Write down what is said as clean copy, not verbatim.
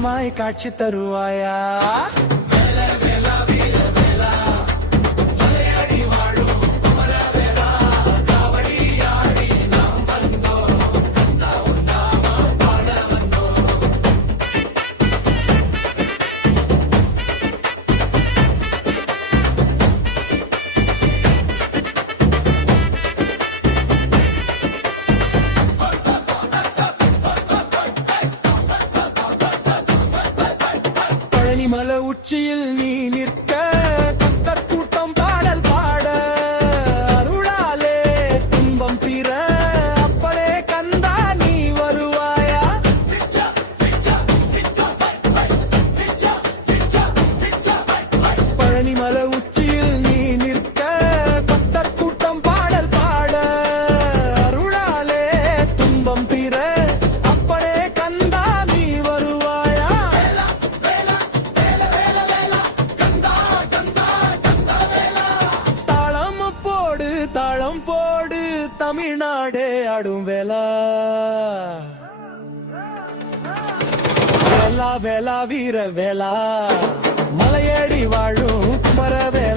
அற்புதமாய் காட்சி தருவாயா. மலை உச்சியில் நீ நிற்க பக்தர் கூட்டம் பாடல் பாட அருளாலே துன்பம் தீர அப்பளே கந்தா நீ வருவாயா. பழனி மலை உச்சியில் நீ நிற்க பக்தர் கூட்டம் பாடல் பாட அருளாலே துன்பம் தீர அப்பளே கந்தா நீ வருவாயா. தாளம் போடு தமிழ்நாடே ஆடும் வேலா. வேலா வேலா வீர வேலா மலையடி வாழும் குமர வேலா.